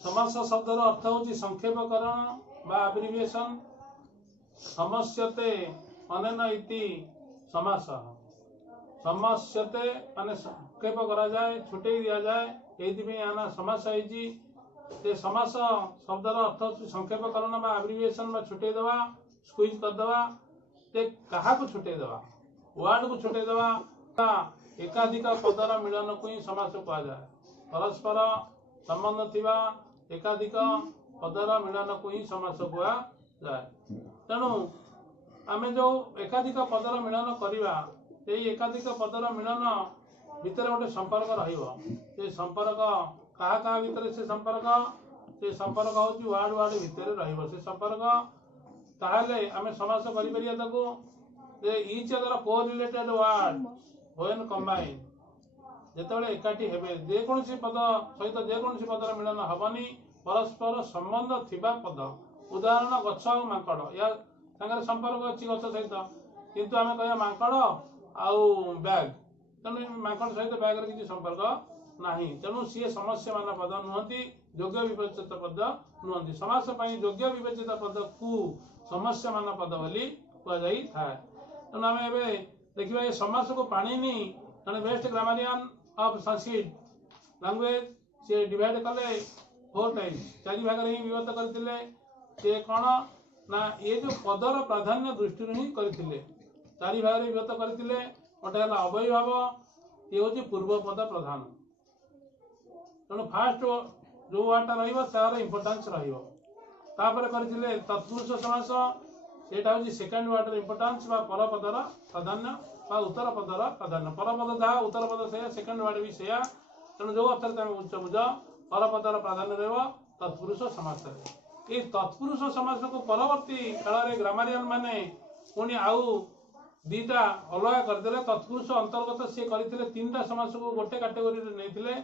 समास शब्दर अर्थ होची संक्षेपकरण बा एब्रिविएशन। समस्यते अनेन इति समास। समस्यते माने संक्षेप करा जाए, छुटेई दिया जाए, एइथिपे आना समास होईची। ते समास शब्दर अर्थ होची संक्षेपकरण बा एब्रिविएशन बा छुटेई देवा, स्क्वीज कर देवा। ते कहा को छुटेई देवा, वर्ड को छुटेई देवा। एकाधिक पदर मिलन को ही समास कहा जाए। परस्पर संबंध थिबा एकाधिक पदर मिलन को ही समास कहा जाए। तेणु आमे जो एकाधिक पदर मिलन करिवा, एई एकाधिक पदर मिलन भितर गोटे संपर्क रहिबो। से संपर्क कहा कहा भितर से संपर्क होची वर्ड वर्ड भितर रहिबो। से संपर्क ताहले आमे समास करि परिया ताको जे each other correlated word when combine. जेतेबेले एकाठी हेबे जे कोनसी पद सहित जे कोनसी पदर मिलन हबनी, परस्पर संबंध थिबा पद। उदाहरण गछ और मांकड़, या संगे संपर्क अछि गछ सहित, किंतु आमे कहया मांकड़ आउ बैग, तेणु मांकड़ सहित बैग रे किछि संपर्क नाही। तेणु सी समस्या मान पद नुहंती, योग्य विवेचित पद नुहंती। समास पई योग्य विवेचित पद को समस्या मान पद बोली कह जाई थाए। तेणु आमे एबे देखिबा ए समास को पाणिनि जने बेस्ट ग्रामरियन ऑफ संस्कृत लैंग्वेज से डिवाइड कले 4 टाइम्स, 4 भाग रे विभक्त करथिले। से कोन ना ये जो पदर प्राधान्य दृष्टि ही करथिले, 4 भाग रे विभक्त करथिले। ओटा हला अवय भाव, ये होची पूर्व पद प्रधान। तेणु फास्ट जो वाटा रहिबो तार इंपोर्टेंस रहिबो। तापर करथिले तत्पुरुष समास, सेटा होची सेकंड वाटर इंपोर्टेंस बा पर पदर प्राधान्य बा उत्तर पदर प्राधान्य। पर पद दा उत्तर पद से सेकंड वाट भी सेया। तेणु जो अर्थर तमे उच्च बुझ पर पदर प्राधान्य रहबो तत्पुरुष समास रे। ए तत्पुरुष समास को परवर्ती काल रे ग्रामरियन माने पुनी आउ दीटा अलगा कर देले। तत्पुरुष अंतर्गत से करथिले 3टा समास को गोटे कैटेगरी रे नैथिले,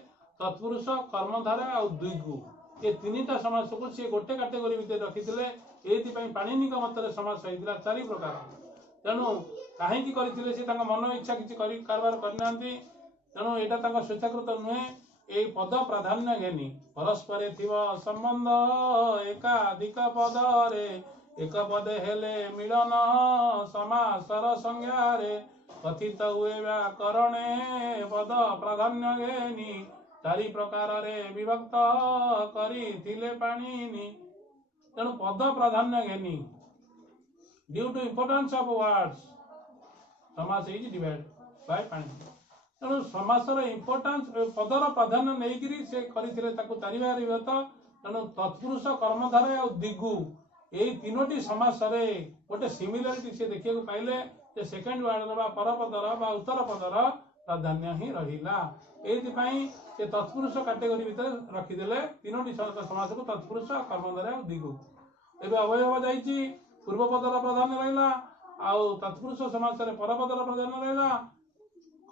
तत्पुरुष, कर्मधारय आ द्विगु। ए 3टा समास को से गोटे कैटेगरी भितर रखिथिले। एथि पई पाणिनिक मतरे समास होइतिला 4 प्रकार। तेणु काहे की करथिले से तांका मन इच्छा किछि करि कारबार करनांती। तेणु एटा तांका स्वेच्छाकृत नुहे। ए पद प्राधान्य घेनी परस्पर थिबा संबंध एकाधिक पद रे एक पद हेले मिलन समासर संज्ञा रे कथित हुए व्याकरणे पद प्राधान्य घेनी 4 प्रकार रे विभक्त करिथिले पाणिनि। तेणु पद प्राधान्य घेनी due to importance of words samasa is divide by Panini. तेणु समासर इंपोर्टेंस पदर प्राधान्य नेइकिरी से करिथिले ताकू 4 भाग रे विभक्त। तेणु तत्पुरुष, कर्मधारय आ दिगु एई 3टी समास रे गोटे सिमिलरिटी से देखिया को पाइले। जे सेकंड वर्ड बा पर पदर बा उत्तर पदर प्राधान्य ही रहिला। एथि पई से तत्पुरुष कैटेगरी भीतर रखि देले 3टी समास को तत्पुरुष, कर्मधारय आ दिगु। एबे अवयव जाईची पूर्व पदर प्राधान्य रहिला, आ तत्पुरुष समास रे पर पदर प्राधान्य रहिला,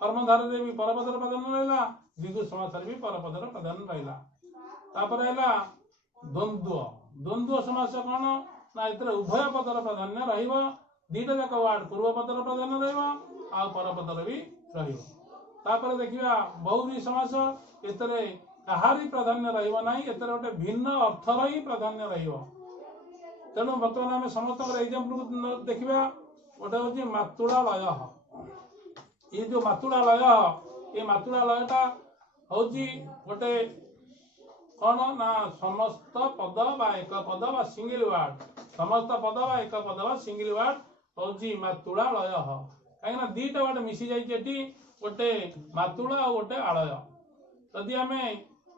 कर्मधारय रे भी पर पदर प्राधान्य रहिला, दिगु समास रे भी पर पदर प्राधान्य रहिला। तापर हैला द्वंद्व। द्वंद्व समास कोन ना इतरे उभय पदर प्राधान्य रहिबो। दीटा जाक वर्ड पूर्व पदर प्राधान्य रहिबो आ पर पदर भी रहिबो। तापर देखिबा बहुव्रीहि समास, इतरे कहारी प्राधान्य रहिबो नाही, इतरे गोटे भिन्न अर्थर ही प्राधान्य रहिबो। तेणु बर्तमान आम समस्त एग्जांपल देखिबा। गोटे होची मातुड़ा लय। ये जो मातुड़ा लय, ये मातुड़ा लयटा होची गोटे कौन ना समस्त पद बा एक पद बा सिंगल वर्ड, समस्त पद बा एक पद बा सिंगल वर्ड होची मातुड़ा लय। कहीं ना दीटा वर्ड मिसी जाइए एटी, गोटे मातुड़ा और गोटे आलय। यदि आमे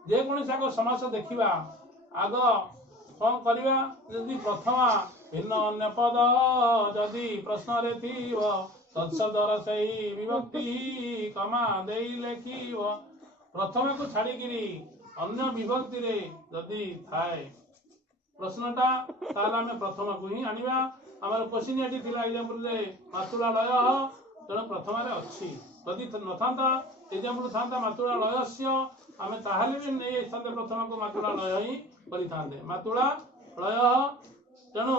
जे कोन साको समास देखिबा, आग कौन करवा, यदि प्रथमा भिन्न अन्य पद जदि प्रश्न रे थिबो तत्सदर सही विभक्ति कमा देई लेखिबो। प्रथमा को छाड़ी गिरी अन्य विभक्ति रे जदि थाए प्रश्नटा, ताला में प्रथमा को ही आनिबा। हमर क्वेश्चन एटी थिला एग्जांपल रे मातुड़ा लय, तेणु प्रथमा रे अछि। यदि नथांता एग्जांपल थांता मातुड़ा लयस्य, आमे ताहाले भी नै स्थान प्रथमा को मातुड़ा लय ही परिथांते मातुड़ा लय। तेणु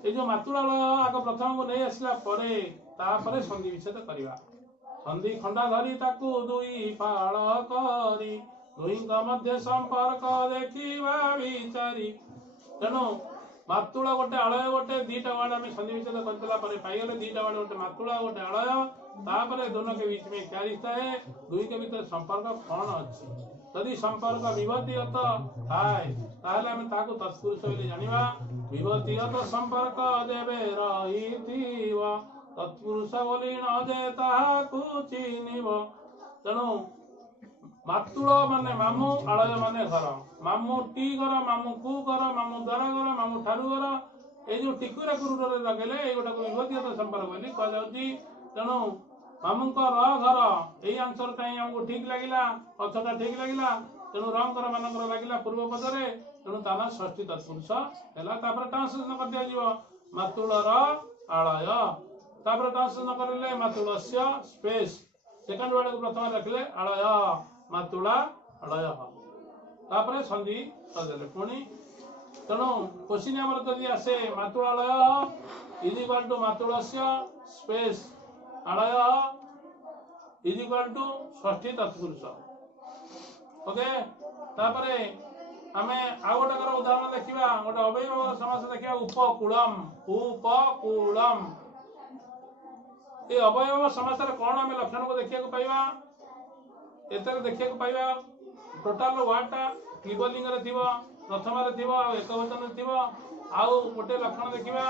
ए जो मातुड़ा लय आग प्रथम को नै आसला परे तापरे संधि विच्छेद करिवा। संधि खंडा धरी ताकू दुई फाळ करी दुईଙ୍କ मध्य संपर्क देखिबा विचारी तेणु मातुला गोटे आलय गोटे दीटा वार्ड आम सन्धि विच्छेद कर पाइगले दीटा वार्ड गोटे मातुला गोटे आलय तापर दोनों के बीच में क्या रिश्ता है दुई के भीतर संपर्क कौन अच्छी यदि संपर्क विभूतिगत थाए ताहले आम ताकू तत्पुरुष बोली जानिबा विभूतिगत संपर्क देवे रहिथिब तत्पुरुष बोली न जे ताहाकू चिन्हिब तेणु मातुल माने मामू आलय माने घर मामू टी घर मामू कु घर मामू द्वार घर मामू ठारू घर ये जो टिकुरा कुरुरे लगे ये गोटा विभूतिगत संपर्क बोली कहुच्छी तेणु मामू घर यही आंसर टाइम ठीक लगिला पछटा ठीक लगिला तेणु रंकर मानकर लगिला पूर्व पदरे तेणु ताना षष्ठी तत्पुरुष है ट्रांसलेशन कर दिया मातुलर आलय ट्रांसलेशन करें मातुलस्य स्पेस सेकंड वर्ड को प्रथम रखिले आलय मातुला आलय तापर संधि करदेले पुणी तेणु क्वेश्चन आमर जदि आसे मातुलालय इज इक्वल टू मातुलस्य स्पेस आलय इज इक्वल टू षष्ठी तत्पुरुष ओके तापर आमे आ गोटाकर उदाहरण देखिबा गोटे अवयव समास देखिबा उपकूलम ये अवयव समास रे कोन आमे लक्षण को देखिया को पाइबा एतर देखिया को पाइबा टोटल वाटा क्लिबलिंग रे थिबो प्रथम रे थिबो आ एक वचन रे थिबो आउ गोटे लक्षण देखिबा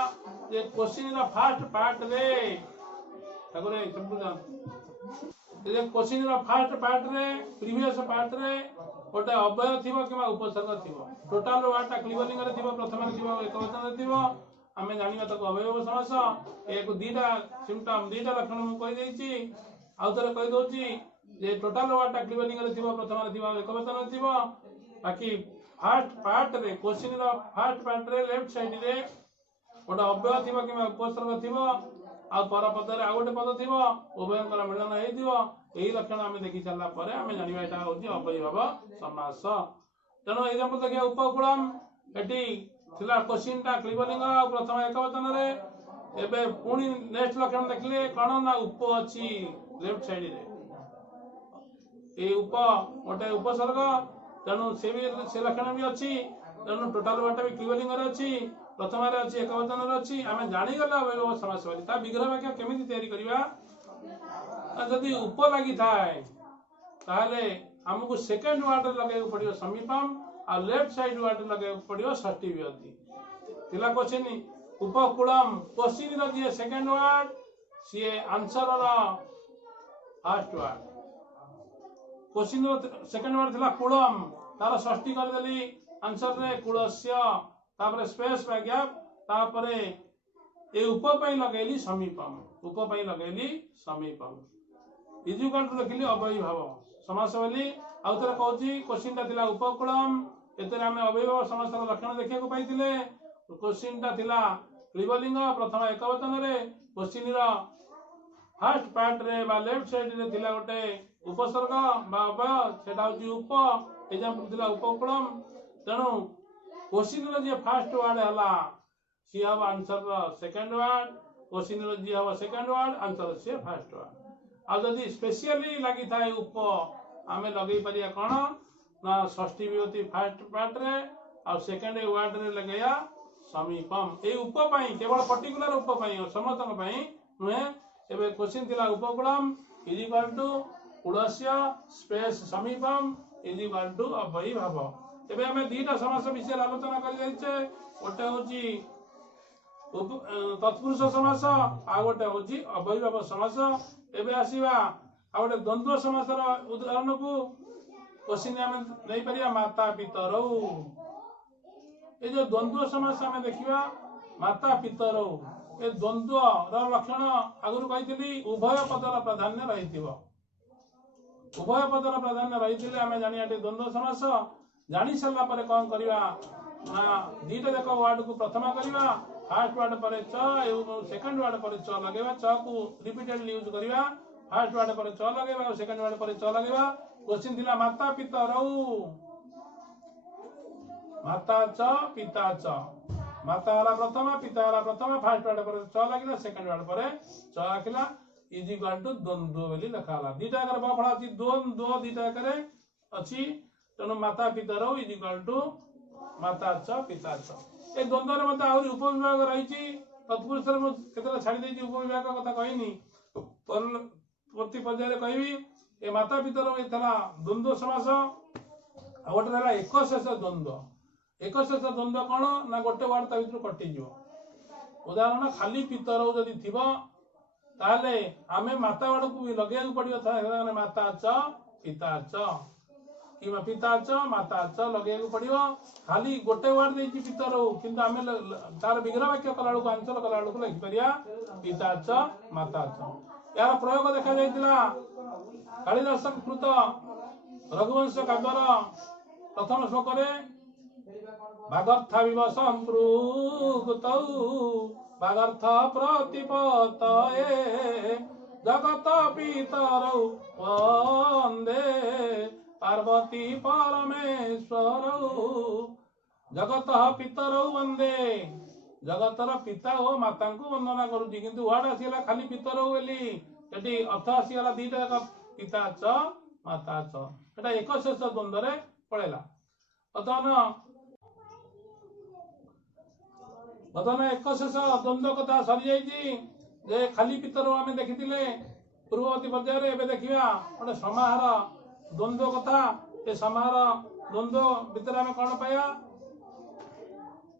जे क्वेश्चन रा फर्स्ट पार्ट रे ताकरे सिंपल जान जे क्वेश्चन रा फर्स्ट पार्ट रे प्रीवियस पार्ट रे गोटे अवयव थिबो किबा उपसर्ग थिबो टोटल वाटा क्लिबलिंग रे थिबो प्रथम रे थिबो एक वचन रे थिबो आमे जानिबा तक अवयव समास एक दीटा सिम्पटम दीटा लक्षण मु कहि देछि आउ तरे कहि दोछि जे टोटल वाटा क्लिबलिंग रे थिबो प्रथम रे थिबो एक वचन रे थिबो बाकी फर्स्ट पार्ट रे क्वेश्चन रो फर्स्ट पार्ट रे लेफ्ट साइड रे गोटे अव्यय थिबो किबा उपसर्ग थिबो आ पर पद रे आ गोटे पद थिबो उभयंकर मिलन हेइ थिबो एही लक्षण आमे देखि चलला परे आमे जानिबा एटा होछि अव्ययभाव समास तेणु एग्जांपल देखिया उपकूलम एटी थिला क्वेश्चन टा क्लिबलिंग आ प्रथम एक वचन रे एबे पुणी नेक्स्ट लक्षण देखले कोन ना उप अछि लेफ्ट साइड रे ए उप गोटे उपसर्ग तेणु से लक्षण भी अच्छी तेणु टोटाल वाटा भी क्लिबलिंग रे अच्छी प्रथम रे अच्छी एक वचन रे अच्छी आमे जानि गला अवयव समास वाली ता विग्रह वाक्य केमिति तयारी करिवा जदि उप लागि थाए ताले हमको सेकंड वर्ड लगे पड़ियो समीपम आ लेफ्ट साइड वर्ड लगे पड़ियो षष्ठी विभक्ति तिला क्वेश्चन उपकूलम क्वेश्चन रो जे सेकंड वर्ड सी आंसर रो फर्स्ट वर्ड क्वेश्चन रो सेकंड वर्ड थिला कूलम तार षष्ठी कर देली आंसर रे कूलस्य तापर स्पेस बा गैप तापर ए उप पई लगेली समीपम उप पई लगेली समीपम इज इक्वल टू लिखली अवयभाव समास वाली आउ तरे कहूची क्वेश्चन ता थिला उपकूलम एतरे हमें अवयव समास रो लक्षण देखिया को पाइतिले क्वेश्चन ता थिला क्लिबलिंग प्रथम एक वचन रे क्वेश्चन रो फर्स्ट पार्ट रे बा लेफ्ट साइड रे थिला गोटे उपसर्ग बा अवयव सेटा होची उप एग्जांपल थिला उपकूलम तेणु क्वेश्चन रो जे फर्स्ट वर्ड हला सी हब आंसर रो सेकंड वर्ड क्वेश्चन रो जे हब सेकंड वर्ड आंसर से फर्स्ट वर्ड आ जदी स्पेशली लागि थाए उप आमे लगै परिया कोन ना षष्ठी विभक्ति फर्स्ट पार्ट रे आ सेकंड वर्ड रे लगैया समीपम ए उप पई केवल पर्टिकुलर उप पई समस्तन पई नुहे एबे क्वेश्चन थिला उपकूलम इज इक्वल टू कूलस्य स्पेस समीपम इज इक्वल टू अवयभाव एबे हमें दीटा समास विषय आलोचना करि जाइछे ओटे होची तत्पुरुष समास आ गोटे होची अवयभाव समास एबे आसीबा आ गोटे द्वंद्व समास रो उदाहरण को क्वेश्चन हमें नहीं परिया माता पितरौ ए जो द्वंद्व समास हमें देखिबा माता पितरौ ए द्वंद्व रो लक्षण आगुरु कहितली उभय पदर प्राधान्य रहितिबो उभय पदर प्राधान्य रहितिले हमें जानियाटे द्वंद्व समास जानि सरला परे कोन करिवा ना दीटा देखो वर्ड को प्रथम करिवा फर्स्ट वर्ड पर च एवं सेकंड वर्ड पर च लगेबा च को रिपीटेडली यूज करिवा फर्स्ट वर्ड पर च लगेबा और सेकंड वर्ड पर च लगेबा क्वेश्चन थिला माता पिता रौ माता च पिता च माता वाला प्रथम पिता वाला प्रथम फर्स्ट वर्ड पर च लागिला सेकंड वर्ड पर च लागिला इज इक्वल टू द्वंद्व बोली लिखाला दीटा कर बफड़ा अछि द्वंद्व दीटा करे अछि तेणु माता पितरौ इज इक्वल टू माता च पिता च। ए द्वंद्व मत आहरी उपविभाग रही तत्पुरुष केतला छाड़ी देछि उपविभाग कथा कहनी परवर्ती पर्याय कहबी ए माता पितर एथला द्वंद्व समास आ गोटे रहा एक शेष द्वंद्व। एक शेष द्वंद्व कौन ना गोटे वार्ड ता भीतर कटिज उदाहरण खाली पितर जदि थी ताले आमे माता वाड़ को भी लगे पड़ो माता च पिता च कि पिता च माता च लगे पड़ो खाली गोटे वार्ड दे पितर किंतु आमे तार विग्रह वाक्य कला बेलू आंसर कला बेलू लिखिपर पिता च माता च। यार प्रयोग देखा जाइतिला कालिदास कृत रघुवंश काव्यर प्रथम श्लोक भागर्थ संपृक्त भागर्थ प्रतिपतये जगत पितरौ वंदे पार्वती परमेश्वरौ। जगत पितरौ वंदे जगतर पिता और माता को वंदना करुच्ची किंतु वर्ड आसीगला खाली पितरौ बोली सेठी अर्थ आसीगला दीटा जाक पिता च माता च एटा एक शेष द्वंद्व रे पळेला। बर्तमान एक शेष द्वंद्व कथा सरी जाइए जे खाली पितर आम देखी पूर्ववर्ती पर्यायर एवं देखा गोटे समाहार द्वंद्व कथा। ये समाहार द्वंद्व भितर आम कौन पाया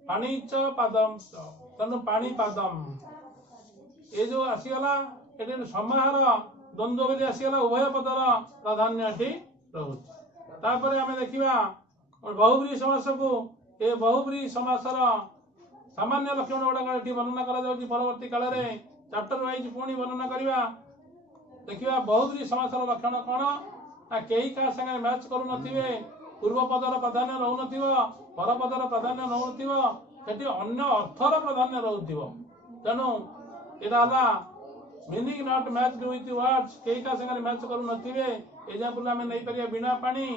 पानी च पादम तेणु पानी पादम ये जो आसीगला ये समाहार द्वंद्व बोली आसीगला उभय पदर प्राधान्य रोचे। आम देखा बहुब्री समास को ये बहुब्री समासर सामान्य लक्षण गुड़ाक वर्णना परवर्ती काल में चैप्टर वाइज पुणी वर्णना करवा देखा बहुब्री समासर लक्षण कौन ना कई क्या संगे मैच करू पूर्व पदर प्राधान्य रोन पर पदर प्राधान्य रोटी अन्य अर्थर प्राधान्य रोव तेणु यहाँ meaning not match with words कई क्या संगे मैच करू एग्जांपल आम नहीं पार बिना पानी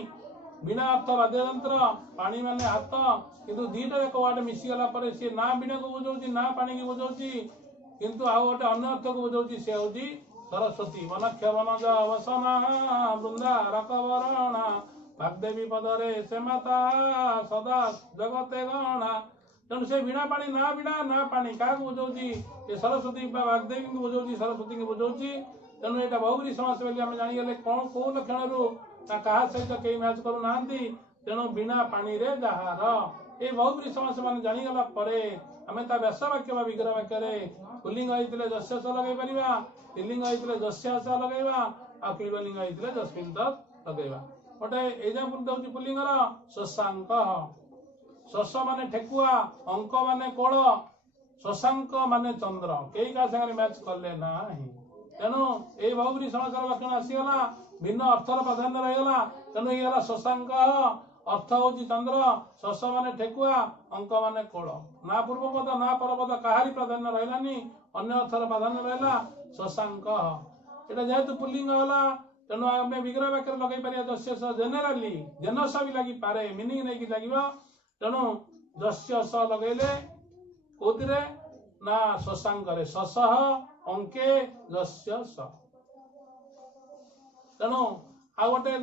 बिना अर्थ वाद्य यंत्र पानी माने हाथ किंतु दीटा एक वार्ड मिसीगला सी ना बिना को बुझाऊँ ना पानी की बुझाऊँ किंतु आउ गोटे अन्य अर्थ को बुझाऊँ सी हूँ सरस्वती वनक्ष वनज वसना वृंदा रकवरणा वाग्देवी पदरे से माता सदा जगते गणा। तेणु से बिना पानी ना पानी क्या बुझाऊँ ये सरस्वती वाग्देवी को बुझाऊँ सरस्वती को बुझाऊँ तेणु यहाँ बहुब्री समास बोली आम जानीगले कौन कौ लक्षण ना क्या सहित कई मैच करूना तेणु बिना पानी रे जहार ये बहुब्री समास मान जानीगला आम व्यास वाक्य विग्रह वाक्य पुलिंग होते जस्य स लगे पार स्त्रीलिंग होते जस्यास लगे क्लीबलिंग होते जस्मिन तत् लगे। गोटे एग्जांपल दौर पुलिंगर शशांक शश माने ठेकुआ अंक माने कोल शशांक माने चंद्र कई क्या संगे मैच कले ना तेणु ये बहुब्री समासर लक्षण आसीगला भिन्न अर्थर प्राधान्य रहीगला तेणु ये शशांक अर्थ हूँ चंद्र शश माने ठेकुआ अंक माने कोल ना पूर्व पद ना पर पद कहारी प्राधान्य रही अन्य अर्थर प्राधान्य रहा शशांक यहाँ जेहेतु पुलिंग है तेणु आम विग्रह वाक्य लगे पार जस्य स जेनेराली जेनस भी लगी पारे मीनिंग नहीं लगे तेणु जस्य स लगेले कौथिरे ना शशांक शश अंके जस्य स तेणु आ गोटे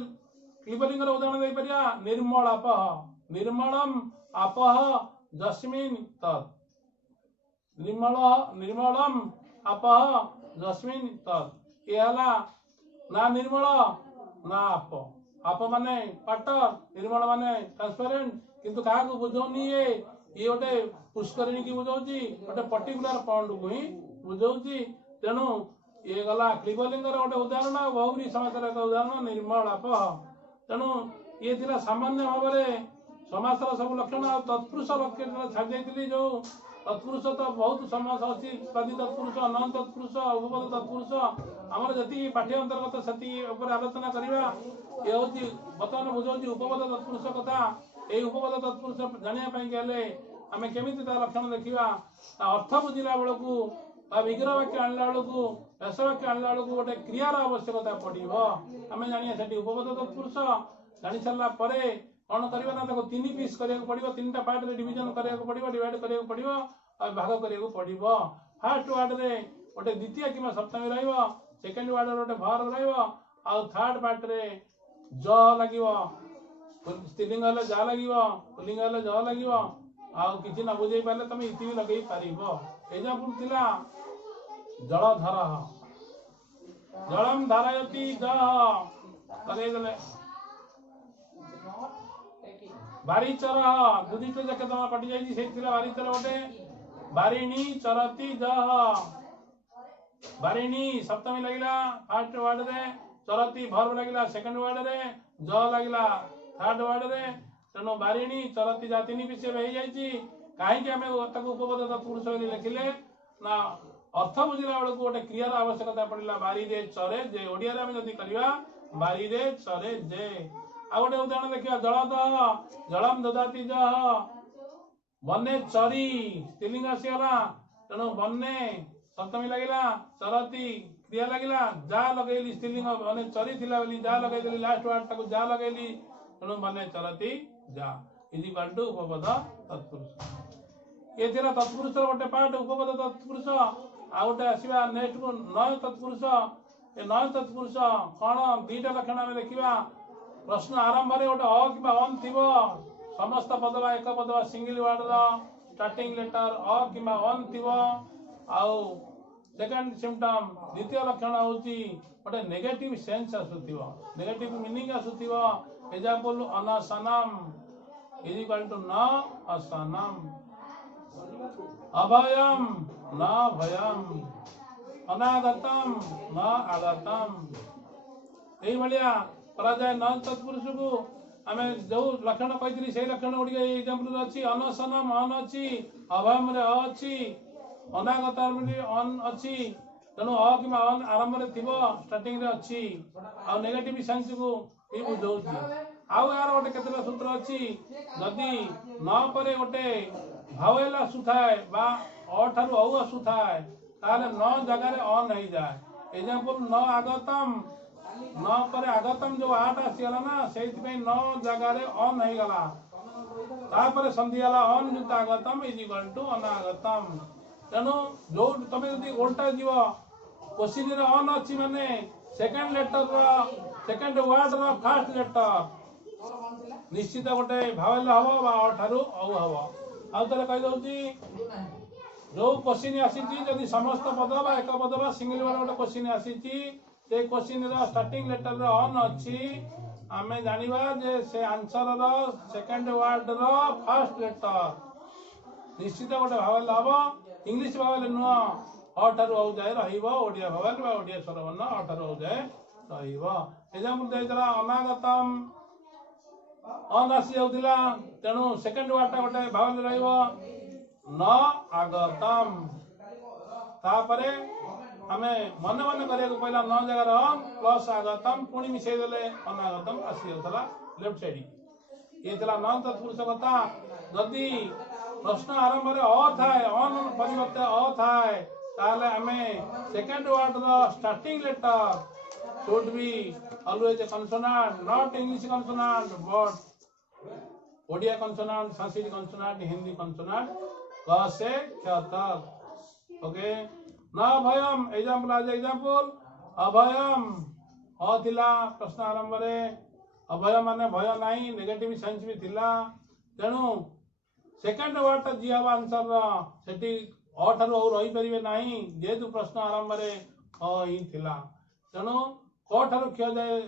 क्लीबलिंग उदाहरण दे पारिया निर्मल आपह निर्मलम आपह जस्मिन तत् निर्मलम आपह जस्मिन तत् ये ना निर्मल ना आप माने वाटर निर्मल माने ट्रांसपेरेंट किंतु क्या बुझौनी ये गोटे पुष्करिणी की बुझाऊँ गोटे पर्टिकुलर पॉइंट को ही बुझाऊँ तेणु ये गला क्लीबलिंग गोटे उदाहरण बहुब्री समासर एक उदाहरण निर्मल आपह तेणु ये थी सामान्य भाव में समासर सब लक्षण आ तत्पुरुष लक्षण छाड़ी जो तत्पुरुष तो बहुत समास अच्छी स्वादी तत्पुरुष न तत्पुरुष उपपद तत्पुरुष आमर जी पाठ्य अंतर्गत से आलोचना करवा ये हूँ बर्तमान बुझाऊँ उपपद तत्पुरुष कथा ये उपपद तत्पुरुष जानापी आम केमी लक्षण देखा अर्थ बुझला बेलू विग्रह वाक्य आणला बेलू व्यास वाक्य आणला बेलू गोटे क्रियार आवश्यकता पड़ो आम जाना से उपपद तत्पुरुष जानी सारा कौन करवा ना तीन पीस करा पड़ो तीन टा पार्ट डिविजन करा पड़ो डिवाइड करा पड़ो भाग करा पड़ो फास्ट वार्ड रे गोटे द्वितीय कि सप्तमी सेकेंड वार्ड गोटे भर रहा थर्ड पार्ट रे ज लगे स्त्रीलिंग हेले जा लगिवो पुल्लिंग हेले ज लगिवो आउ किछि न बुझेई पाले तमे इति भी लगेई पारिबो। एग्जांपल थिला जलधर जलम धारयति जह लगेई देले बारीचर दुदिट जके तमा कटि जाई से थिला बारीचर गोटे बारिणी चरती जह बारिणी सप्तमी लगिला फर्स्ट वर्ड रे चरती वर्ब लगिला सेकंड वर्ड रे ज लगिला थर्ड वर्ड रे तेणु बारिणी चरती जातिनी विषय हो जाइए कहीं आम उपपद तत्पुरुष लिखिले ना अर्थ बुझला बेलू गोटे क्रियार आवश्यकता पड़ा बारी रे चरे जे ओडिया रे जदि करवा बारी रे चरे जे आ गोटे उदाहरण देखिए जलदह जलम ददाति जह बने चरी स्त्रीलिंग आसीगला तेणु बने सप्तमी लगिला चरती क्रिया लगिला जा लगेली स्त्रीलिंग बने चरी थिला बोली जा लगेली लास्ट वर्ड ताको जा लगेली तेणु बने चरती जा इज इक्वल टू उपपद तत्पुरुष। ये थिला तत्पुरुष गोटे पार्ट उपपद तत्पुरुष आ गोटे आसीबा नेक्स्ट को नय तत्पुरुष। ए नय तत्पुरुष कौन दीटा लक्षण आम देखा प्रश्न आरंभ रे गोटे अ कि अन थिबो समस्त पद बा एक पद बा सिंगल वर्ड रो स्टार्टिंग लेटर अ कि अन थिबो आउ सेकंड सिम्पटम द्वितीय लक्षण होची गोटे नेगेटिव सेंस आसुथिबो नेगेटिव मीनिंग आसुथिबो। एग्जांपल अनसनम इज इक्वल टू न असनम अभयम न भयम अनागतम न आगतम एई भलिया करा जाय न तत्पुरुष को आमे जो लक्षण कहितरी से लक्षण गुडी एग्जांपल अछि अनसनम अन अछि अभयम रे अछि अनागतम रे अन अछि तेणु अ कि अन आरंभ रे थिबो स्टार्टिंग रे अछि आ नेगेटिव सेंस को ई बुझौछि। आउ यार गोटे केतला सूत्र अछि जदि न परे गोटे भावेल आसुथाए बा अ ठारू औ आसुथाए ताले न जगह रे अन हो जाए। एग्जांपल न आगतम न परे आगतम जो आठ आसीगला ना सेति पे न जगह रे अन हो गला तापरे संधि वाला अन जुत आगतम इज इक्वल टू अनागतम। तेणु जो तमे जदि उल्टा जीव क्वेश्चन रे अन अछि माने सेकंड लेटर रो सेकंड वर्ड रो फर्स्ट लेटर निश्चित गोटे भावेल हम बा ठारू औ हम आउ तले कहि दउची जो क्वेश्चन आसीची जदि समस्त पद बा एक पद बा सिंगल वर्ड गोटे क्वेश्चन आसीची से क्वेश्चन रो स्टार्टिंग लेटर रो अन अछि आमे जानिबा जे से आंसर रो सेकंड वर्ड रो फर्स्ट लेटर निश्चित गोटे भावेल हम इंग्लिश भावेल नुआ अ ठारू औ जाय रहिबो ओडिया भावेल बा ओडिया स्वरवर्ण अ ठारू औ जाय रहिबो। एग्जांपल देइतरा अनागतम अन आसी जाउतिला तेणु सेकंड वर्ड टा गोटे भावेल रहिबो न आगतम तापरे हमें मन मन करिया को पहिला न जगह रे प्लस आगतम पुणी मिसै देले अनागतम आसी जाउतला लेफ्ट साइड ये तला न तत्पुरुष कथा जदि प्रश्न आरंभ रे अ थाए अन परिवर्ते अ थाए ताले हमें सेकंड वर्ड रो starting letter should be always a consonant, not English consonant, but Odia consonant, Sanskrit consonant, Hindi consonant, ka se kya tak. Okay. Na bhayam, example as example, abhayam, athila, prashna arambare, abhayam mane bhaya nahi, negative sense भी थिला, तेणु second word ता जी हवा answer रा, सेठी अठारु और रही परिवे नहीं, जेतु प्रश्न आरंभरे ही थिला, तेणु कोठारु किया जाए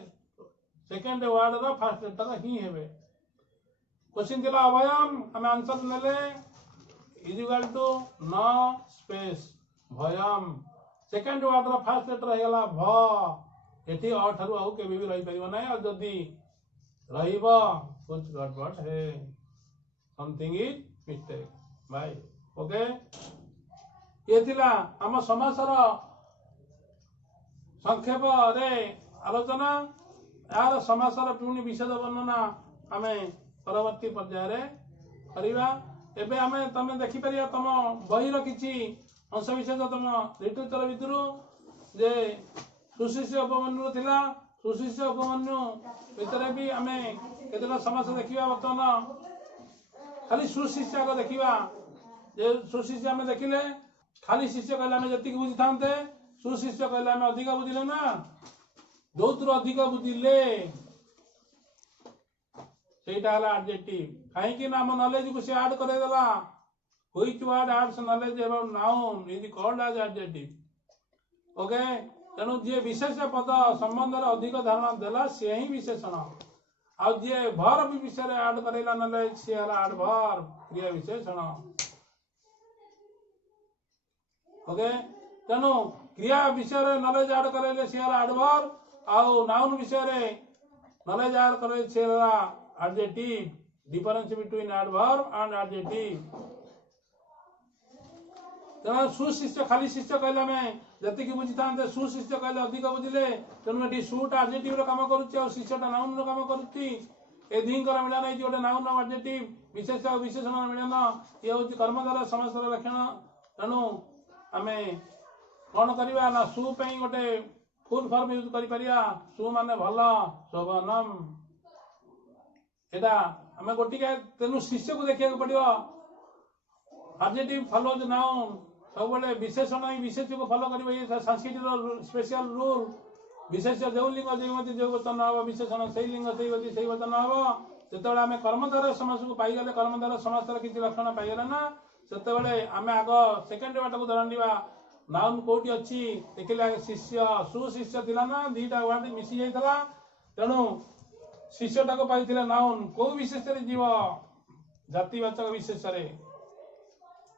सेकंड वर्ड रो फर्स्ट लेटर ही हेबे। क्वेश्चन दिला अभयम हम आंसर नेले इज इक्वल टू न स्पेस भयम सेकंड वर्ड रो फर्स्ट लेटर हे गला भ एठी अठारु आउ के भी रही परिबो नै और जदी रहिबो कुछ गड़बड़ है समथिंग इज मिस्टेक भाई। ओके ये थिला हम समासर संक्षेप रे आलोचना यार समासर पुणी विशद वर्णना आमे परवर्ती पर्याय रे करिवा। एबे आमे तमे देखि परिया तम बही रो किछि अंश विशेष तम लिटरेचर भितरु जे सुशिष्य उपमन्यु थिला सुशिष्य उपमन्यु भितरे भी आमे केतेला समास देखिबा बर्तमान खाली सुशिष्य को देखिबा जे सुशिष्य आमे देखिले खाली शिष्य कहले आमे जति बुझि थांते सुशिष्य कहले आमे अधिक बुझिले ना जोतर अधिक बुझिले ସେଇଟା ହେଲା adjective କାହିଁକି ନା ଆମ knowledge କୁ ସେ add କରେଇଦେଲା which word adds knowledge about noun is called as adjective okay तेणु जी विशेष पद संबंध अधिक धारणा देला सी ही विशेषण आउ जी वर्ब विषय रे ऐड करेला knowledge सी हला एडवर्ब क्रिया विशेषण ओके तेणु क्रिया विषय रे knowledge ऐड करेले सी हला एडवर्ब आउ नाउन विषय रे knowledge ऐड करे सी हला adjective difference between adverb and adjective तेणु सुशिष्य खाली शिष्य कहले में जति की बुझी थांते सुशिष्य कहले अधिक बुझिले तेणु एटी सुटा एडजेक्टिव रो काम करूची और शिष्यटा नाउन रो काम करूची ए दिंकर मिला नै जे ओटे नाउन रो एडजेक्टिव विशेष और विशेषण मिलन ये होची कर्मधारय समासर लक्षण तेणु हमें कोन करिवा ना सु पई ओटे फुल फॉर्म यूज करि परिया सु माने भलो शोभनम एटा हमें गोटिका तेणु शिष्य को देखिया पड़ियो एडजेक्टिव फॉलोज नाउन सब विशेषण ही विशेष को फॉलो कर संस्कृत स्पेशल रूल विशेष जो लिंग जो जो वचन हम विशेषण से लिंग से वचन हम जो आम कर्मधारय समास को पाईगले कर्मधारय समास किसी लक्षण पाईगले ना से आम आग सेकेंड वार्ड को धरवा नाउन कौटी अच्छी देखिले शिष्य सुशिष्य थिला ना दीटा वार्ड मिसी जाइथला तेणु शिष्यटा को पाई नाउन को विशेष जीव जातिवाचक विशेष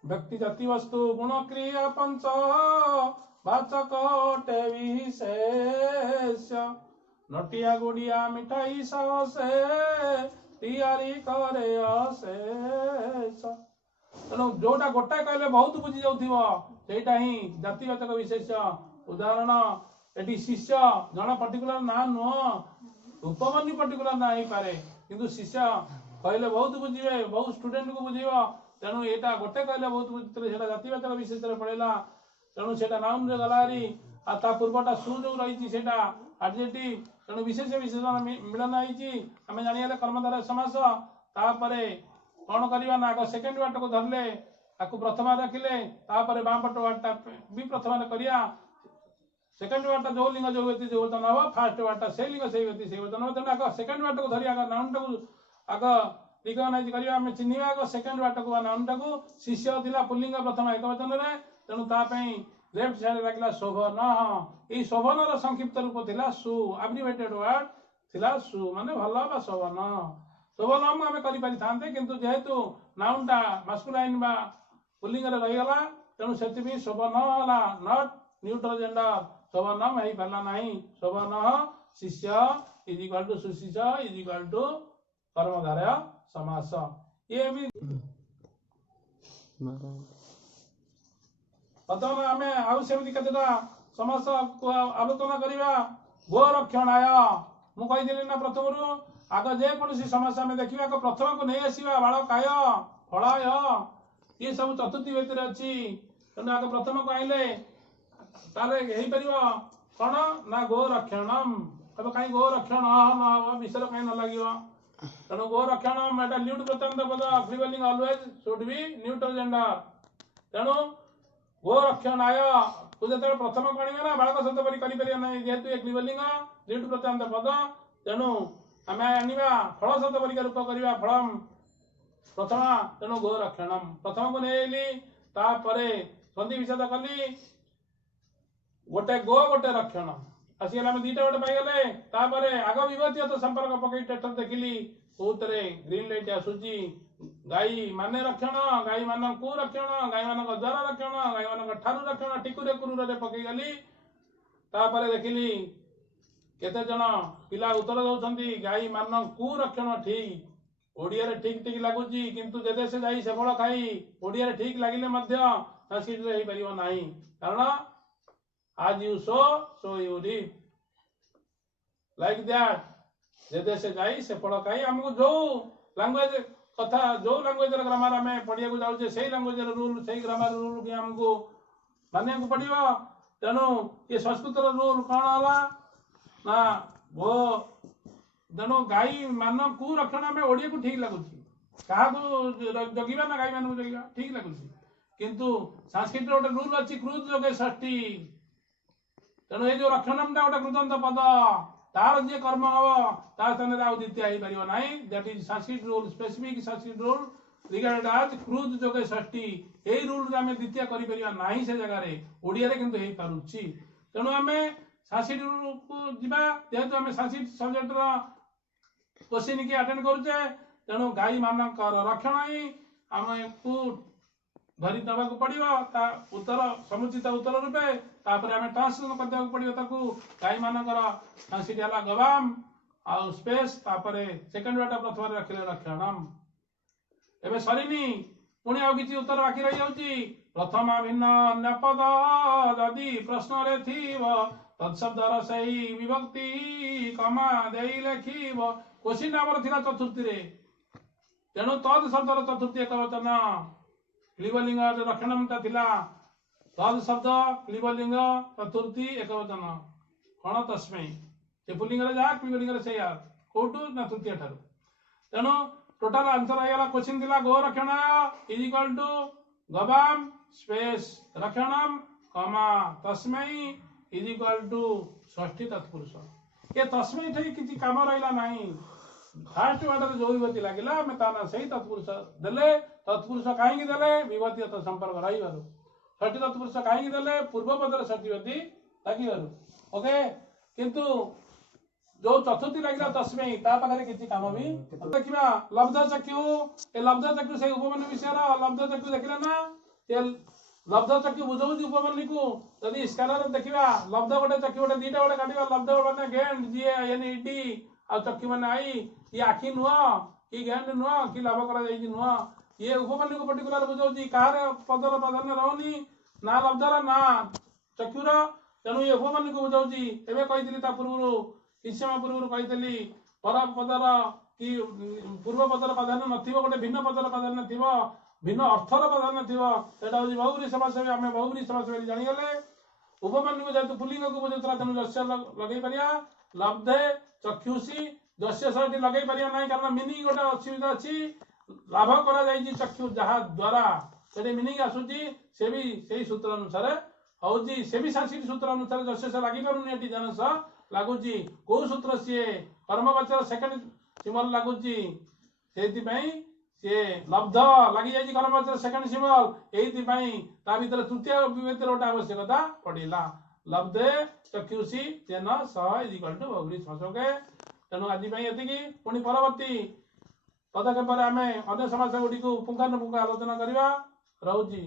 व्यक्ति जाति वस्तु गुण क्रिया पंच वाचक विशेष नटिया गुड़िया मिठाई ससे तैयारी करे अशेष तेणु जोटा गोटाए कहले बहुत बुझी जाउथिबो सेटा ही जातिवाचक विशेष उदाहरण एटी शिष्य जन पर्टिकुलर ना नुह उपमन्यु पर्टिकुलर ना ही पारे किंतु शिष्य कहले बहुत बुझीबे बहुत स्टूडेंट को बुझीबो तेणु एटा गोटे कहले बहुत बुझितले सेटा जातिवाचक विशेष रे पड़ेला तेणु सेटा नाउन रे गलारी आ ता पूर्वटा सु जो रहिची सेटा एडजेक्टिव तेणु विशेष विशेषण मिलन आइची हमें जानियाले कर्मधारय समास ता परे कोन करिवा ना आगे सेकंड वार्ड को धरले आकु प्रथमा रखिले ता परे बाम पट वार्डटा भी प्रथमा रे करिया सेकंड वार्डटा जो लिंग जो व्यक्ति जो वचन हवा फर्स्ट वार्डटा से लिंग से व्यक्ति से वचन तेणु आगे सेकंड वार्ड को धरिया आगे नाउन टाकू आगे रिकॉग्नाइज करिया हम चिन्हिबा आगे सेकंड वार्ड को नाउन टाकू शिष्य थिला पुल्लिंग प्रथम एक वचन रे तेणु ता पई लेफ्ट साइड रखला शोभन ई शोभन रो संक्षिप्त रूप थिला सु एब्रिविएटेड वर्ड थिला सु माने भलो बा शोभन शोभन हम करि पारि थांते किंतु जेहेतु नाउन टा मास्कुलाइन बा पुल्लिंग रे रही गला तेणु सेति भी शोभन हला नॉट न्यूट्रल जेंडर शोभन हेई पाला नाही शोभन शिष्य इज इक्वल टू सुशिष्य इज इक्वल टू कर्मधारय समास ये भी प्रथम आम आउ सेमती केतटा समास को आलोचना करिवा गोरक्षणाय मु कहिदेली ना प्रथम आग जे कोनसी समास आम देखिबा को प्रथम को नै आसीबा बालकाय फलाय ये सब चतुर्थी भितर अछि तेणु आग प्रथम को आइले ताले हेई परिबो कोन ना गोरक्षणम अब काई गोरक्षण न विषय काई न लागियो तेणु गोरक्षणम एटा ल्यूट प्रत्यंत पद prevailing always should be neutral gender तेणु गोरक्षणाय तुझे प्रथम कणिगा ना बालक शब्द परि करि परिया नै जेहेतु एक लिवलिंग ल्यूट प्रत्यंत पद तेणु आमे आनिबा फल शब्द परि रूप करिबा फलम प्रथमा तेणु गोरक्षणम प्रथम को नेली ता परे संधि विच्छेद कली गोटे गो गोटे रक्षण आसीगला हम दीटा गोटे पाई गले ता परे आग विभक्ति तो संपर्क पकई टेक्टर देखिली उतरे ग्रीन लाइट आसुची गाई माने रक्षण गाई मान को रक्षण गाई मान द्वारा रक्षण गाई मान ठारू रक्षण टिकुरे कुरुरे पकई गली ता परे देखिली केते जन पिला उत्तर दउछंती गाई मान को रक्षण ठीक ओडिया रे ठीक ठीक लागुची किंतु जेदे से जाई सेफळ खाई ओडिया रे ठीक लागिले मध्य संस्कृत रे हे परिबो नाही कारण आज you so you reap like that जेदे से जाई सेफळ खाई हमको जो लैंग्वेज कथा जो लैंग्वेज रे ग्रामर हमें पढ़िया को जाउचे सेही लैंग्वेज रे रूल सेही ग्रामर रूल के हमको माने को पड़िबो तेनु ये संस्कृत रो रूल कोन हला ना वो तेणु गाई मान को रक्षण में ओडिया को ठीक लगुच क्या जगिबा ना गाई मान को जगिबा ठीक लगुच किंतु संस्कृत गोटे रूल अच्छी क्रुज जोगे षष्ठी तेणु ये जो रक्षणम गोटे कृतंत पद तार जे कर्म हम ता स्थान आउ द्वितीय हो पार ना that is Sanskrit rule specific Sanskrit rule regarded आज क्रुज जोगे षष्ठी यही रूल आम द्वितीय कर से जगह ओडिया किंतु हो पारुछि तेणु आम संस्कृत रूल को जीवा जेहेतु आम संस्कृत सब्जेक्टर क्वेश्चन की अटेंड करुचे तेणु गाई मानक रक्षण ही आमको धरी दवा पड़ो उत्तर समुचित उत्तर रूपे तापर आम ट्रांसलेशन करदेक पड़ो गाई मानकर संस्कृत है गवाम आउ स्पेस तापर सेकेंड वाटा प्रथम रखिले रक्षणम एबे सरीनी पुणी आउ किछि उत्तर बाकी रही जाउची प्रथम भिन्न अन्य पद जदि प्रश्न रे थीव तत्शब्दर सही विभक्ति कमा देई लेखिव क्वेश्चन हमर थिला चतुर्थी रे तेणु तद शब्दर चतुर्थी एकवचन क्लीबलिंग रक्षणमता थिला तद शब्द क्लीबलिंग चतुर्थी एकवचन कण तस्मै से पुलिंग रे जा क्लीबलिंग रे से कोटु ना तृतीय ठारू तेणु टोटल आंसर आइला क्वेश्चन थिला गो रक्षणाय इज इक्वल टू गवाम स्पेस रक्षणम कमा तस्मै इज इक्वल टू षष्ठी तत्पुरुष ये तस्मै ठई किछि काम रहिला नाही फास्ट वाटर जो विभूति लागिला मैं ताना सही तत्पुरुष देले तत्पुरुष काहे देले विभूति तो संपर्क रही बारो षष्ठी तत्पुरुष काहे देले पूर्व पदर षष्ठी विभूति लागी बारो ओके किंतु जो चतुर्थी लगे तस्मै ता पाखे किसी काम भी देखा लब्ध चक्षु ए लब्ध चक्षु से उपमन्यु विषय लब्ध चक्षु देखिले ना ये लब्ध चक्षु बुझौची उपमन्यु को यदि स्कैनर देखा लब्ध गोटे चक्षु गोटे दीटा गोटे काटिबा लब्ध माने gained G N E D आ चक्षु माने आई ये आखि नुह कि गेंड नुह कि लाभ करा जाई नुह ये उपमन्यु को पर्टिकुलर बुझौची कार पदर प्राधान्य रहनी ना लब्धर ना चक्षुर तेणु ये उपमन्यु को बुझौची एबे कहितली ता पूर्व किछ समय पूर्व कही पर पदर कि पूर्व पदर प्राधान्य नथिबो गोटे भिन्न पदर प्राधान्य थिबो भिन्न अर्थर प्राधान्य थिबो एटा होची बहुब्री समास आमे बहुब्री समास बोली जानि गले उपमन्यु जेतु पुल्लिंग को बुझुतला तेणु जस्य लगै परिया लब्धे चक्षुषी जस्य सहित लगै परिया नाही कारण मीनिंग गोटे असुविधा अछि लाभ करा जाई चक्षु जहा द्वारा सेटे मीनिंग आसुची से भी सेही सूत्र अनुसार होची से भी संस्कृत सूत्र अनुसार जस्य से लागि करूनी एटी जनस लगुची कौ सूत्र सी कर्मवाचर सेकेंड सिंबल लगुची से लब्ध लगी जाइए कर्मवाचर सेकेंड सिंबल यही ता भीतर तृतीय विभक्तिर गोटे आवश्यकता पड़िला लब्धे चक्षुषी तेन सह इज इक्वल टू बहुब्री समासके तेणु आज ये पुणी परवर्ती पदक्षेप आम अन्य समास गुड़ी पुंखानुपुंख आलोचना करवा रहुची।